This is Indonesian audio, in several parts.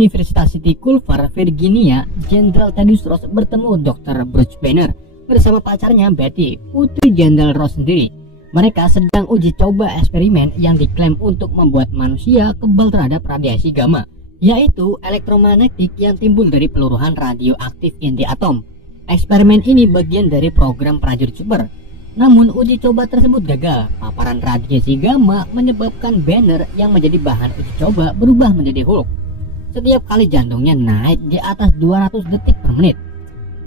Universitas City Culver, Virginia, Jenderal Thaddeus Ross bertemu Dr. Bruce Banner bersama pacarnya Betty, putri Jenderal Ross sendiri. Mereka sedang uji coba eksperimen yang diklaim untuk membuat manusia kebal terhadap radiasi gamma, yaitu elektromagnetik yang timbul dari peluruhan radioaktif inti atom. Eksperimen ini bagian dari program prajurit super. Namun uji coba tersebut gagal. Paparan radiasi gamma menyebabkan Banner yang menjadi bahan uji coba berubah menjadi Hulk. Setiap kali jantungnya naik di atas 200 detik per menit.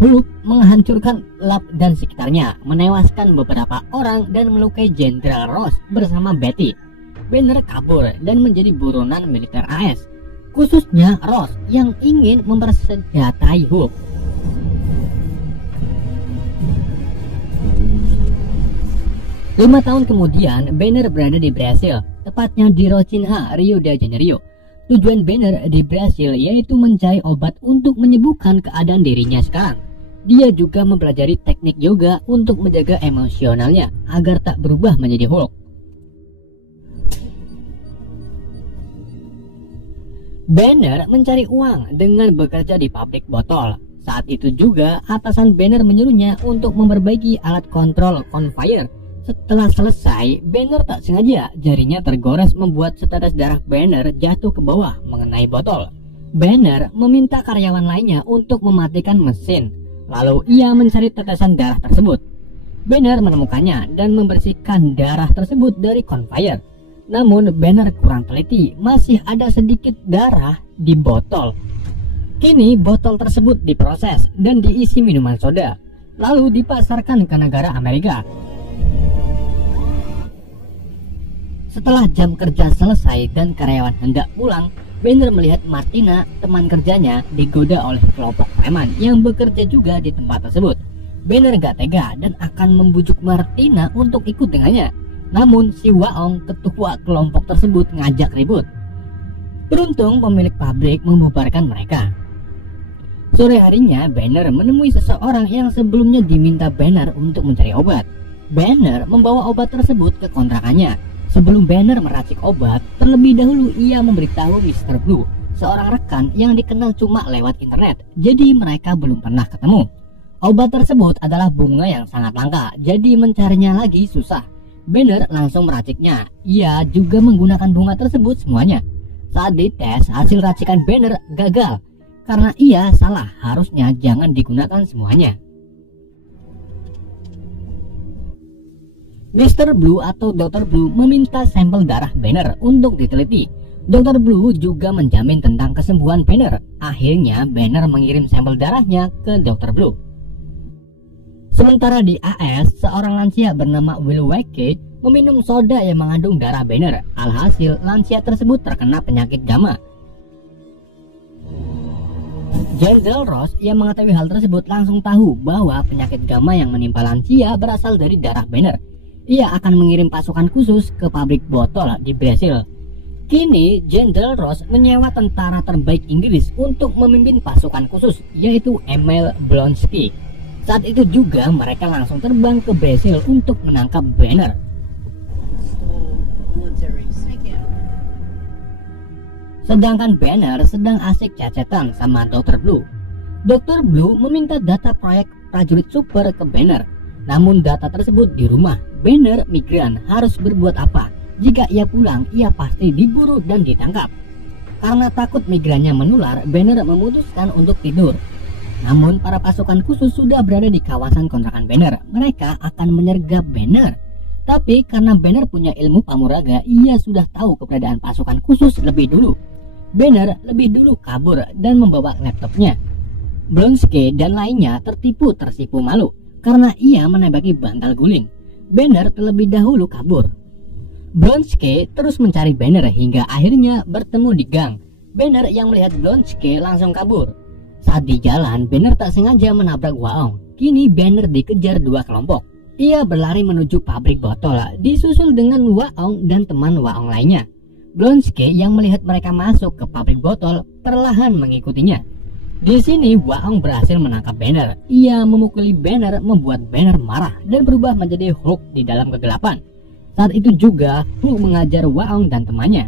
Hulk menghancurkan lab dan sekitarnya, menewaskan beberapa orang dan melukai Jenderal Ross bersama Betty. Banner kabur dan menjadi buronan militer AS, khususnya Ross yang ingin mempersenjatai Hulk. Lima tahun kemudian, Banner berada di Brasil, tepatnya di Rocinha, Rio de Janeiro. Tujuan Banner di Brasil yaitu mencari obat untuk menyembuhkan keadaan dirinya sekarang. Dia juga mempelajari teknik yoga untuk menjaga emosionalnya agar tak berubah menjadi Hulk. Banner mencari uang dengan bekerja di pabrik botol. Saat itu juga atasan Banner menyuruhnya untuk memperbaiki alat kontrol conveyor. Setelah selesai, Banner tak sengaja jarinya tergores membuat setetes darah Banner jatuh ke bawah mengenai botol. Banner meminta karyawan lainnya untuk mematikan mesin. Lalu ia mencari tetesan darah tersebut. Banner menemukannya dan membersihkan darah tersebut dari conveyor. Namun Banner kurang teliti, masih ada sedikit darah di botol. Kini botol tersebut diproses dan diisi minuman soda, lalu dipasarkan ke negara Amerika. Setelah jam kerja selesai dan karyawan hendak pulang, Banner melihat Martina, teman kerjanya, digoda oleh kelompok preman yang bekerja juga di tempat tersebut. Banner gak tega dan akan membujuk Martina untuk ikut dengannya. Namun si Waong, ketua kelompok tersebut, ngajak ribut. Beruntung pemilik pabrik membubarkan mereka. Sore harinya, Banner menemui seseorang yang sebelumnya diminta Banner untuk mencari obat. Banner membawa obat tersebut ke kontrakannya. Sebelum Banner meracik obat, terlebih dahulu ia memberitahu Mr. Blue, seorang rekan yang dikenal cuma lewat internet, jadi mereka belum pernah ketemu. Obat tersebut adalah bunga yang sangat langka, jadi mencarinya lagi susah. Banner langsung meraciknya. Ia juga menggunakan bunga tersebut semuanya. Saat dites, hasil racikan Banner gagal, karena ia salah, harusnya jangan digunakan semuanya. Mr. Blue atau Dr. Blue meminta sampel darah Banner untuk diteliti. Dr. Blue juga menjamin tentang kesembuhan Banner. Akhirnya Banner mengirim sampel darahnya ke Dr. Blue. Sementara di AS, seorang lansia bernama Will Wake meminum soda yang mengandung darah Banner. Alhasil, lansia tersebut terkena penyakit gamma. Jenderal Ross yang mengetahui hal tersebut langsung tahu bahwa penyakit gamma yang menimpa lansia berasal dari darah Banner. Ia akan mengirim pasukan khusus ke pabrik botol di Brasil. Kini Jenderal Ross menyewa tentara terbaik Inggris untuk memimpin pasukan khusus, yaitu Emil Blonsky. Saat itu juga mereka langsung terbang ke Brasil untuk menangkap Banner. Sedangkan Banner sedang asik cecetan sama Dr. Blue. Dr. Blue meminta data proyek prajurit super ke Banner. Namun data tersebut di rumah. Banner migran, harus berbuat apa? Jika ia pulang, ia pasti diburu dan ditangkap. Karena takut migrannya menular, Banner memutuskan untuk tidur. Namun para pasukan khusus sudah berada di kawasan kontrakan Banner. Mereka akan menyergap Banner. Tapi karena Banner punya ilmu pamuraga, ia sudah tahu keberadaan pasukan khusus lebih dulu. Banner lebih dulu kabur dan membawa laptopnya. Blonsky dan lainnya tersipu malu karena ia menembaki bantal guling. Banner terlebih dahulu kabur. Blonsky terus mencari Banner hingga akhirnya bertemu di gang. Banner yang melihat Blonsky langsung kabur. Saat di jalan, Banner tak sengaja menabrak Waong. Kini Banner dikejar dua kelompok. Ia berlari menuju pabrik botol, disusul dengan Waong dan teman Waong lainnya. Blonsky yang melihat mereka masuk ke pabrik botol perlahan mengikutinya. Di sini Waong berhasil menangkap Banner. Ia memukuli Banner, membuat Banner marah dan berubah menjadi Hulk di dalam kegelapan. Saat itu juga Hulk mengajar Waong dan temannya.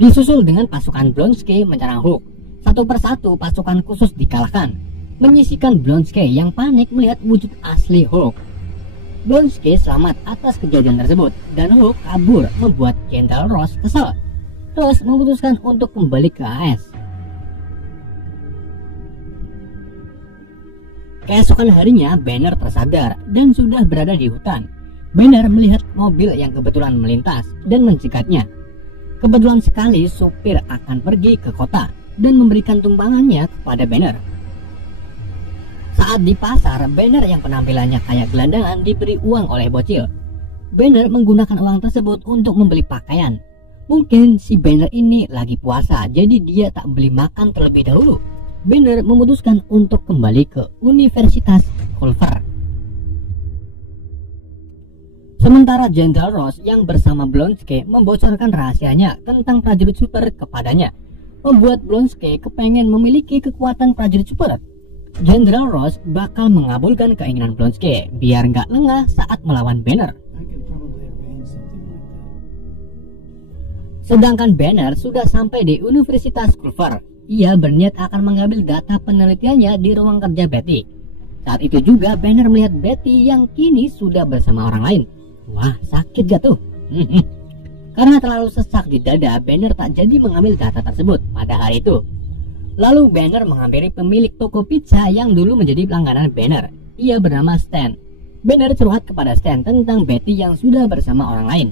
Disusul dengan pasukan Blonsky menyerang Hulk. Satu persatu pasukan khusus dikalahkan, menyisikan Blonsky yang panik melihat wujud asli Hulk. Blonsky selamat atas kejadian tersebut dan Hulk kabur, membuat Jenderal Ross kesal. Ross memutuskan untuk kembali ke AS. Keesokan harinya Banner tersadar dan sudah berada di hutan. Banner melihat mobil yang kebetulan melintas dan mencegahnya. Kebetulan sekali supir akan pergi ke kota dan memberikan tumpangannya kepada Banner. Saat di pasar, Banner yang penampilannya kayak gelandangan diberi uang oleh bocil. Banner menggunakan uang tersebut untuk membeli pakaian. Mungkin si Banner ini lagi puasa, jadi dia tak beli makan terlebih dahulu. Banner memutuskan untuk kembali ke Universitas Culver. Sementara Jenderal Ross yang bersama Blonsky membocorkan rahasianya tentang prajurit super kepadanya, membuat Blonsky kepengen memiliki kekuatan prajurit super. Jenderal Ross bakal mengabulkan keinginan Blonsky biar nggak lengah saat melawan Banner. Sedangkan Banner sudah sampai di Universitas Culver. Ia berniat akan mengambil data penelitiannya di ruang kerja Betty. Saat itu juga Banner melihat Betty yang kini sudah bersama orang lain. Wah, sakit gak tuh? Karena terlalu sesak di dada, Banner tak jadi mengambil data tersebut pada hari itu. Lalu Banner menghampiri pemilik toko pizza yang dulu menjadi pelangganan Banner. Ia bernama Stan. Banner curhat kepada Stan tentang Betty yang sudah bersama orang lain.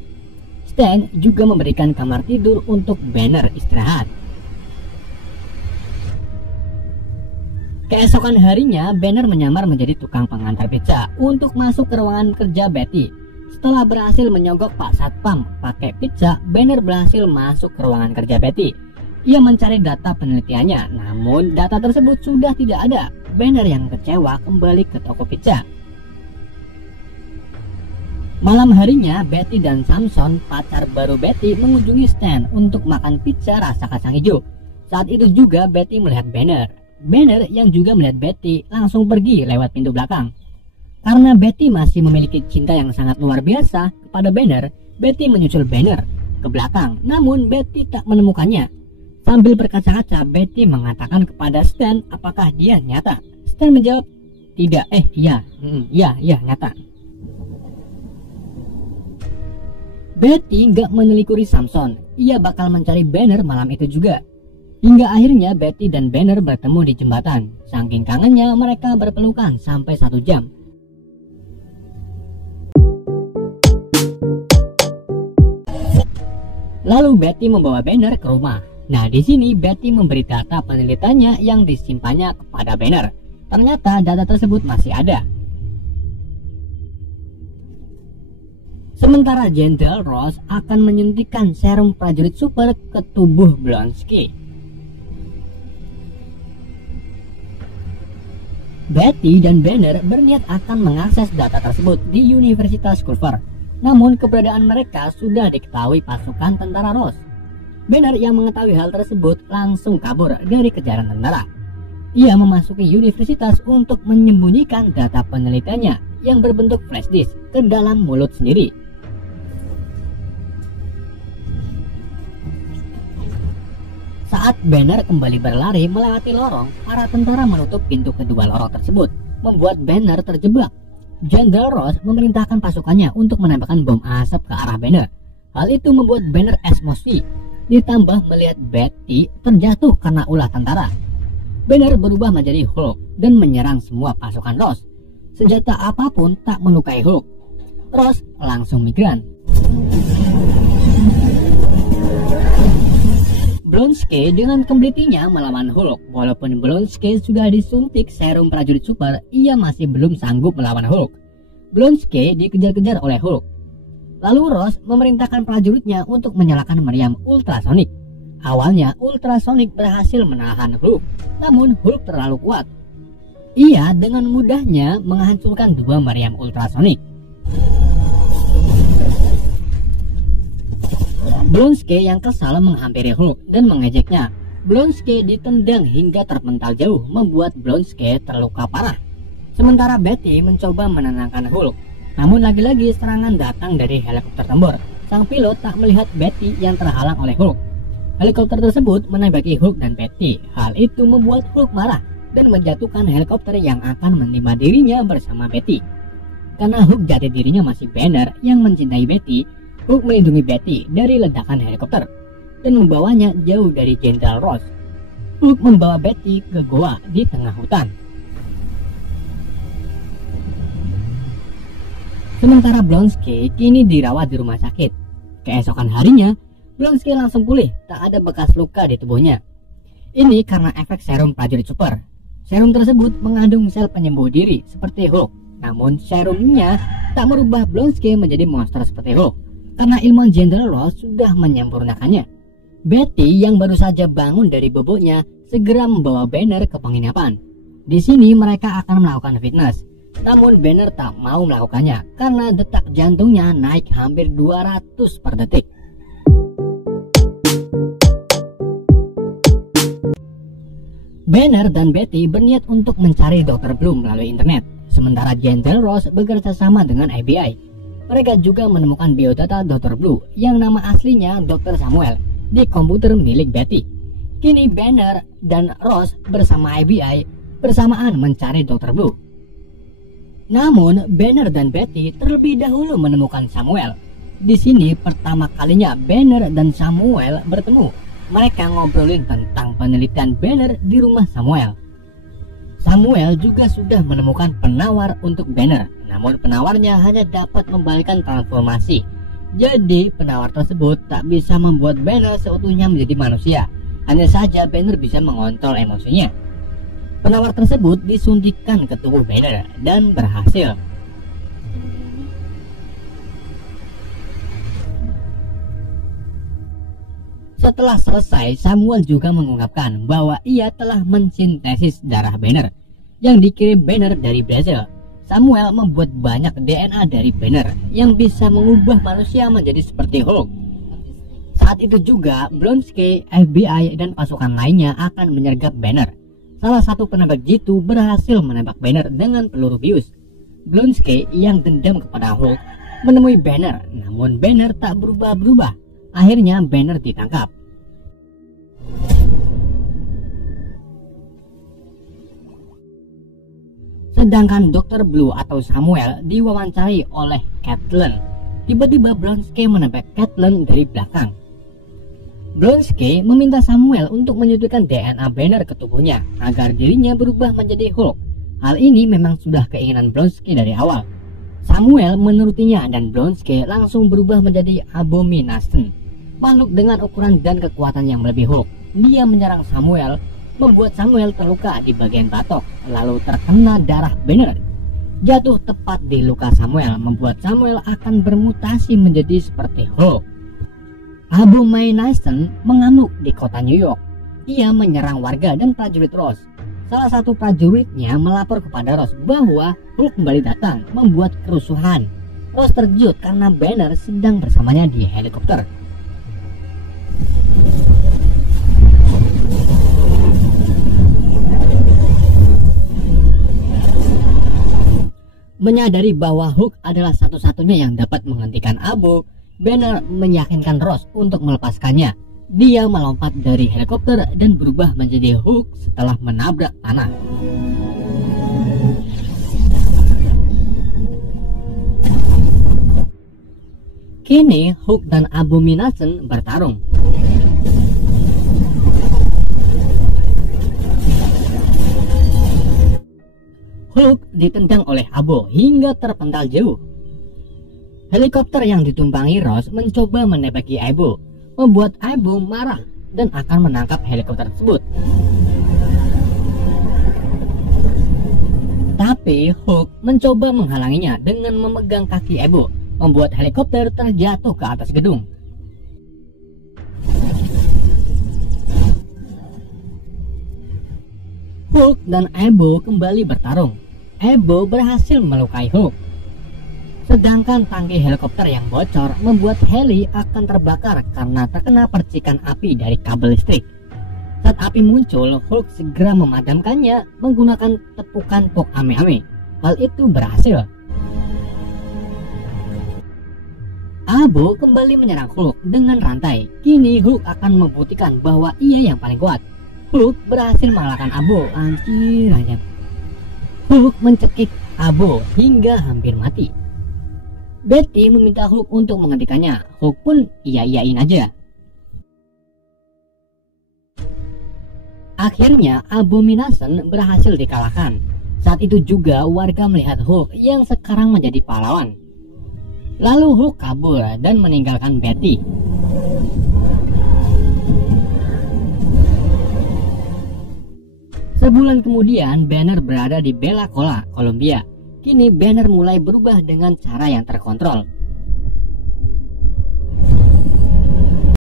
Stan juga memberikan kamar tidur untuk Banner istirahat. Keesokan harinya, Banner menyamar menjadi tukang pengantar pizza untuk masuk ke ruangan kerja Betty. Setelah berhasil menyogok Pak Satpam pakai pizza, Banner berhasil masuk ke ruangan kerja Betty. Ia mencari data penelitiannya, namun data tersebut sudah tidak ada. Banner yang kecewa kembali ke toko pizza. Malam harinya, Betty dan Samson, pacar baru Betty, mengunjungi Stan untuk makan pizza rasa kacang hijau. Saat itu juga Betty melihat Banner. Banner yang juga melihat Betty langsung pergi lewat pintu belakang. Karena Betty masih memiliki cinta yang sangat luar biasa kepada Banner, Betty menyusul Banner ke belakang. Namun Betty tak menemukannya. Sambil berkaca-kaca, Betty mengatakan kepada Stan apakah dia nyata. Stan menjawab, tidak, iya nyata. Betty nggak menelikuri Samson. Ia bakal mencari Banner malam itu juga. Hingga akhirnya Betty dan Banner bertemu di jembatan. Saking kangennya mereka berpelukan sampai 1 jam. Lalu Betty membawa Banner ke rumah. Nah, di sini Betty memberi data penelitiannya yang disimpannya kepada Banner. Ternyata data tersebut masih ada. Sementara Jenderal Ross akan menyuntikkan serum prajurit super ke tubuh Blonsky. Betty dan Banner berniat akan mengakses data tersebut di Universitas Culver. Namun keberadaan mereka sudah diketahui pasukan tentara Ross. Banner yang mengetahui hal tersebut langsung kabur dari kejaran tentara. Ia memasuki universitas untuk menyembunyikan data penelitiannya yang berbentuk flash disk ke dalam mulut sendiri. Saat Banner kembali berlari melewati lorong, para tentara menutup pintu kedua lorong tersebut, membuat Banner terjebak. Jenderal Ross memerintahkan pasukannya untuk menembakkan bom asap ke arah Banner. Hal itu membuat Banner emosi, ditambah melihat Betty terjatuh karena ulah tentara. Banner berubah menjadi Hulk dan menyerang semua pasukan Ross. Senjata apapun tak melukai Hulk. Ross langsung migran. Blonsky dengan kemblitinya melawan Hulk. Walaupun Blonsky sudah disuntik serum prajurit super, ia masih belum sanggup melawan Hulk. Blonsky dikejar-kejar oleh Hulk. Lalu Ross memerintahkan prajuritnya untuk menyalakan meriam ultrasonik. Awalnya ultrasonik berhasil menahan Hulk, namun Hulk terlalu kuat. Ia dengan mudahnya menghancurkan 2 meriam ultrasonik. Blonsky yang kesal menghampiri Hulk dan mengejeknya. Blonsky ditendang hingga terpental jauh, membuat Blonsky terluka parah. Sementara Betty mencoba menenangkan Hulk. Namun lagi-lagi serangan datang dari helikopter tempur. Sang pilot tak melihat Betty yang terhalang oleh Hulk. Helikopter tersebut menembaki Hulk dan Betty. Hal itu membuat Hulk marah dan menjatuhkan helikopter yang akan menimpa dirinya bersama Betty. Karena Hulk jati dirinya masih Banner yang mencintai Betty, Hulk melindungi Betty dari ledakan helikopter dan membawanya jauh dari Jenderal Ross. Hulk membawa Betty ke goa di tengah hutan. Sementara Blonsky kini dirawat di rumah sakit. Keesokan harinya, Blonsky langsung pulih, tak ada bekas luka di tubuhnya. Ini karena efek serum prajurit super. Serum tersebut mengandung sel penyembuh diri seperti Hulk. Namun serumnya tak merubah Blonsky menjadi monster seperti Hulk, karena ilmuwan Jenderal Ross sudah menyempurnakannya. Betty yang baru saja bangun dari boboknya segera membawa Banner ke penginapan. Di sini mereka akan melakukan fitness. Namun Banner tak mau melakukannya karena detak jantungnya naik hampir 200 per detik. Banner dan Betty berniat untuk mencari Dr. Blue melalui internet, sementara Jenderal Ross bekerja sama dengan FBI. Mereka juga menemukan biodata Dr. Blue yang nama aslinya Dr. Samuel di komputer milik Betty. Kini Banner dan Ross bersama FBI bersamaan mencari Dr. Blue. Namun Banner dan Betty terlebih dahulu menemukan Samuel. Di sini pertama kalinya Banner dan Samuel bertemu. Mereka ngobrolin tentang penelitian Banner di rumah Samuel. Samuel juga sudah menemukan penawar untuk Banner, namun penawarnya hanya dapat membalikan transformasi. Jadi penawar tersebut tak bisa membuat Banner seutuhnya menjadi manusia. Hanya saja Banner bisa mengontrol emosinya. Penawar tersebut disuntikkan ke tubuh Banner dan berhasil. Setelah selesai, Samuel juga mengungkapkan bahwa ia telah mensintesis darah Banner yang dikirim Banner dari Brazil. Samuel membuat banyak DNA dari Banner yang bisa mengubah manusia menjadi seperti Hulk. Saat itu juga Blonsky, FBI, dan pasukan lainnya akan menyergap Banner. Salah satu penembak jitu berhasil menembak Banner dengan peluru bius. Blonsky yang dendam kepada Hulk menemui Banner, namun Banner tak berubah-berubah. Akhirnya Banner ditangkap. Sedangkan Dr. Blue atau Samuel diwawancari oleh Caitlin. Tiba-tiba Blonsky menembak Caitlin dari belakang. Blonsky meminta Samuel untuk menyuntikkan DNA Banner ke tubuhnya agar dirinya berubah menjadi Hulk. Hal ini memang sudah keinginan Blonsky dari awal. Samuel menurutinya dan Blonsky langsung berubah menjadi Abomination, makhluk dengan ukuran dan kekuatan yang lebih Hulk. Dia menyerang Samuel, membuat Samuel terluka di bagian batok, lalu terkena darah Banner. Jatuh tepat di luka Samuel, membuat Samuel akan bermutasi menjadi seperti Hulk. Abomination mengamuk di kota New York. Ia menyerang warga dan prajurit Ross. Salah satu prajuritnya melapor kepada Ross bahwa Hulk kembali datang, membuat kerusuhan. Ross terkejut karena Banner sedang bersamanya di helikopter. Menyadari bahwa Hulk adalah satu-satunya yang dapat menghentikan Abo, Banner meyakinkan Ross untuk melepaskannya. Dia melompat dari helikopter dan berubah menjadi Hulk setelah menabrak tanah. Kini Hulk dan Abomination bertarung. Hulk ditendang oleh Abo hingga terpental jauh. Helikopter yang ditumpangi Ross mencoba menembaki Abo, membuat Abo marah dan akan menangkap helikopter tersebut. Tapi Hulk mencoba menghalanginya dengan memegang kaki Abo, membuat helikopter terjatuh ke atas gedung. Hulk dan Abo kembali bertarung. Abo berhasil melukai Hulk. Sedangkan tangki helikopter yang bocor membuat heli akan terbakar karena terkena percikan api dari kabel listrik. Saat api muncul, Hulk segera memadamkannya menggunakan tepukan pok ame-ame. Hal itu berhasil. Abo kembali menyerang Hulk dengan rantai. Kini Hulk akan membuktikan bahwa ia yang paling kuat. Hulk berhasil mengalahkan Abo. Anjir aja. Hulk mencekik Abo hingga hampir mati. Betty meminta Hulk untuk menghentikannya. Hulk pun iya-iyain aja. Akhirnya Abomination berhasil dikalahkan. Saat itu juga warga melihat Hulk yang sekarang menjadi pahlawan. Lalu Hulk kabur dan meninggalkan Betty. Sebulan kemudian Banner berada di Bella Coola, Kolombia. Kini Banner mulai berubah dengan cara yang terkontrol.